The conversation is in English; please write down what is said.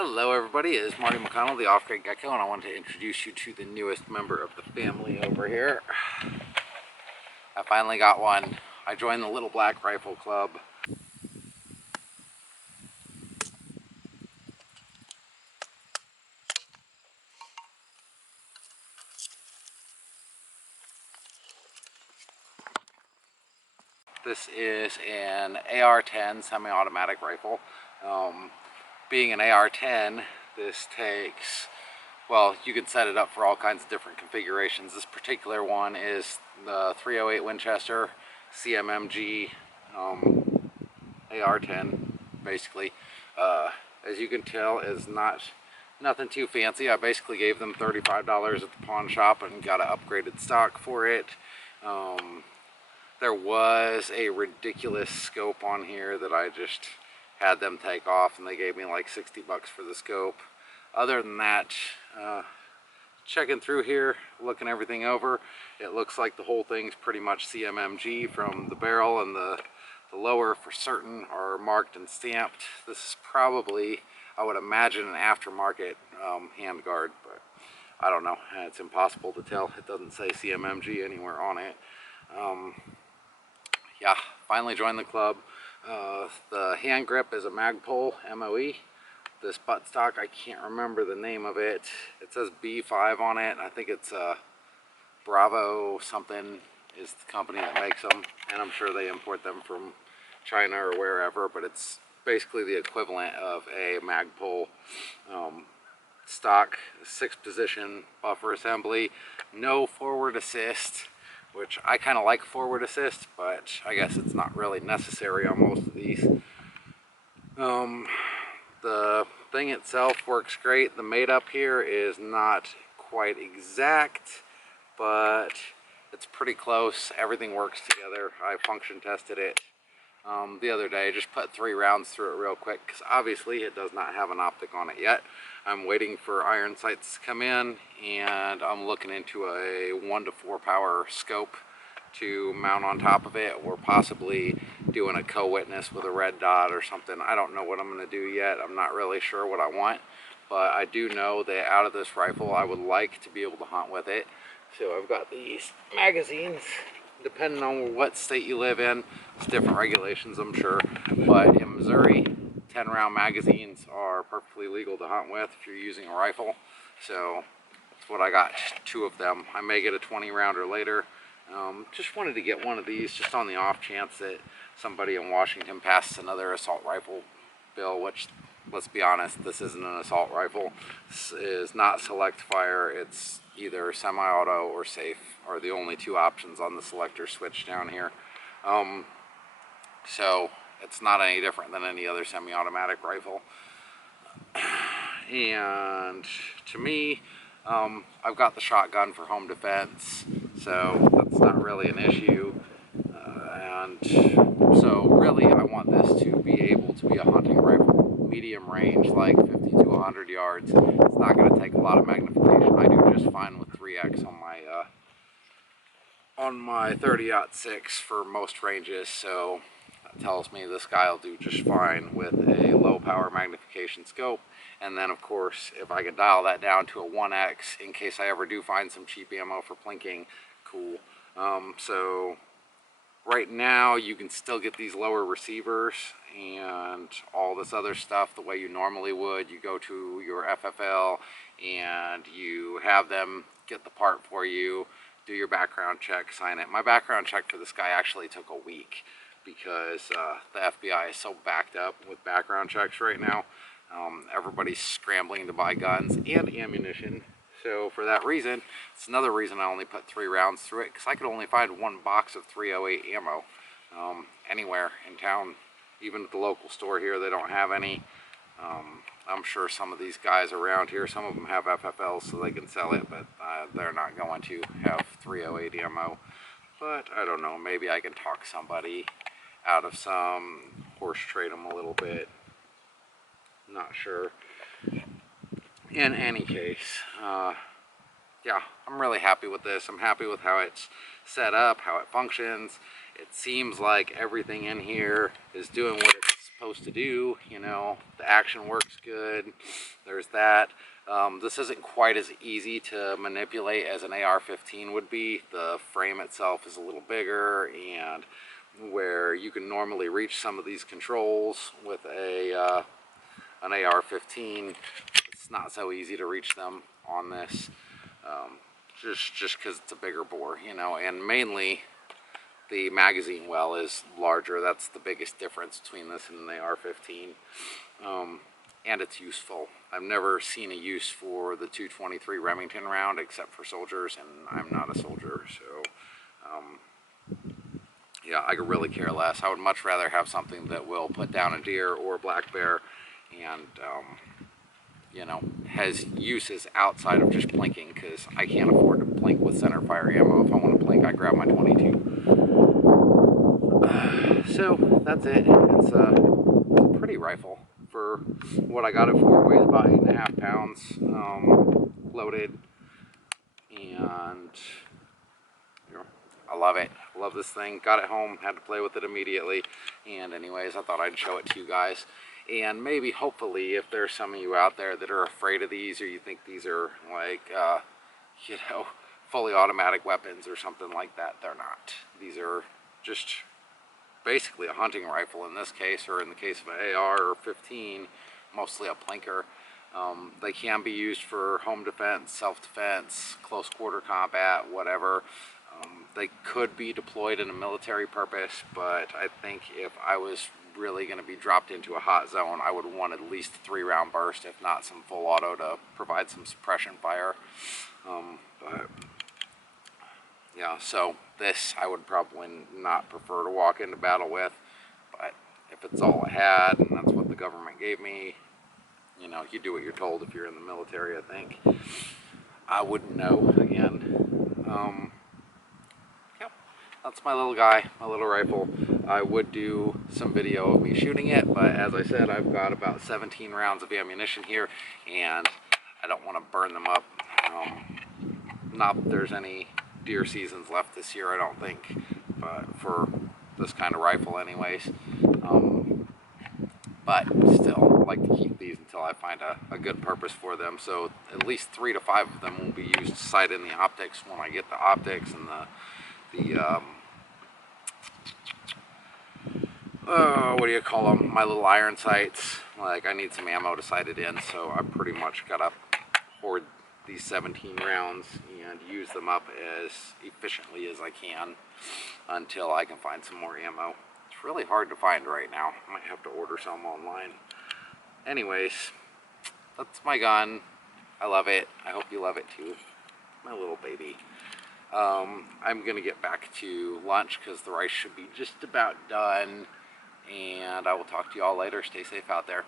Hello everybody, it is Marty McConnell, the Off-Grid Gecko, and I wanted to introduce you to the newest member of the family over here. I finally got one. I joined the Little Black Rifle Club. This is an AR-10 semi-automatic rifle. Being an AR-10, this takes, well, you can set it up for all kinds of different configurations. This particular one is the 308 Winchester CMMG AR-10, basically. As you can tell, is nothing too fancy. I basically gave them $35 at the pawn shop and got an upgraded stock for it. There was a ridiculous scope on here that I just had them take off, and they gave me like 60 bucks for the scope. Other than that, checking through here, looking everything over, it looks like the whole thing's pretty much CMMG from the barrel, and the lower for certain are marked and stamped. This is probably, I would imagine, an aftermarket handguard, but I don't know. It's impossible to tell. It doesn't say CMMG anywhere on it. Yeah, finally joined the club. The hand grip is a Magpul MOE. This buttstock, I can't remember the name of it. It says B5 on it. I think it's Bravo something is the company that makes them, and I'm sure they import them from China or wherever, but it's basically the equivalent of a Magpul stock 6-position buffer assembly. No forward assist, which I kind of like forward assist, but I guess it's not really necessary on most of these. The thing itself works great. The made up here is not quite exact, but it's pretty close. Everything works together. I function tested it the other day. Just put 3 rounds through it real quick, because obviously it does not have an optic on it yet. I'm waiting for iron sights to come in, and I'm looking into a 1 to 4 power scope to mount on top of it, or possibly doing a co-witness with a red dot or something. I don't know what I'm going to do yet. I'm not really sure what I want, but I do know that out of this rifle I would like to be able to hunt with it. So I've got these magazines. Depending on what state you live in, it's different regulations, I'm sure, but in Missouri 10-round magazines are perfectly legal to hunt with if you're using a rifle. So that's what I got, 2 of them. I may get a 20-rounder later. Just wanted to get one of these just on the off chance that somebody in Washington passes another assault rifle bill, which, let's be honest, this isn't an assault rifle. This is not select fire. It's either semi-auto or safe are the only 2 options on the selector switch down here. So it's not any different than any other semi-automatic rifle. And to me, I've got the shotgun for home defense, so that's not really an issue. And so really I want this to be able to be a hunting rifle, medium range, like 50 to 100 yards. It's not going to take a lot of magnification. I do just fine with 3x on my 30-06 for most ranges, so that tells me this guy will do just fine with a low power magnification scope. And then of course, if I can dial that down to a 1x in case I ever do find some cheap ammo for plinking, cool. So right now you can still get these lower receivers and all this other stuff the way you normally would. You go to your FFL and you have them get the part for you, do your background check, sign it. My background check for this guy actually took a week because the FBI is so backed up with background checks right now. Everybody's scrambling to buy guns and ammunition. So for that reason, it's another reason I only put 3 rounds through it, because I could only find 1 box of 308 ammo anywhere in town. Even at the local store here, they don't have any. I'm sure some of these guys around here, some of them have FFLs so they can sell it, but they're not going to have 308 ammo. But I don't know, maybe I can talk somebody out of some, horse trade them a little bit. Not sure. In any case, yeah, I'm really happy with this. I'm happy with how it's set up, how it functions. It seems like everything in here is doing what it's supposed to do. You know, the action works good. There's that. This isn't quite as easy to manipulate as an AR-15 would be. The frame itself is a little bigger, and where you can normally reach some of these controls with an AR-15, it's not so easy to reach them on this, just because it's a bigger bore, you know, and mainly the magazine well is larger. That's the biggest difference between this and the AR-15, and it's useful. I've never seen a use for the 223 Remington round except for soldiers, and I'm not a soldier, so yeah, I could really care less. I would much rather have something that will put down a deer or a black bear, and you know, has uses outside of just plinking, because I can't afford to plink with center fire ammo. If I want to plink, I grab my 22. So that's it. It's a pretty rifle for what I got it for. It weighs about 8.5 pounds, loaded, and you know, I love it. I love this thing. Got it home, had to play with it immediately, and anyways, I thought I'd show it to you guys. And maybe, hopefully, if there's some of you out there that are afraid of these, or you think these are like, you know, fully automatic weapons or something like that, they're not. These are just basically a hunting rifle in this case, or in the case of an AR-15, mostly a plinker. They can be used for home defense, self-defense, close quarter combat, whatever. They could be deployed in a military purpose, but I think if I was really going to be dropped into a hot zone, I would want at least a 3-round burst, if not some full auto, to provide some suppression fire. But yeah, so this I would probably not prefer to walk into battle with, but if it's all I had and that's what the government gave me, you know, you do what you're told if you're in the military, I think. I wouldn't know, again. Yep, that's my little guy, my little rifle. I would do some video of me shooting it, but as I said, I've got about 17 rounds of ammunition here, and I don't want to burn them up. Not that there's any deer seasons left this year, I don't think, but for this kind of rifle anyways. But still, I like to keep these until I find a good purpose for them. So at least 3 to 5 of them will be used to sight in the optics when I get the optics and what do you call them? My little iron sights. Like, I need some ammo to sight it in, so I pretty much gotta hoard these 17 rounds and use them up as efficiently as I can until I can find some more ammo. It's really hard to find right now. I might have to order some online. Anyways, that's my gun. I love it. I hope you love it too. My little baby. I'm gonna get back to lunch because the rice should be just about done, and I will talk to you all later. Stay safe out there.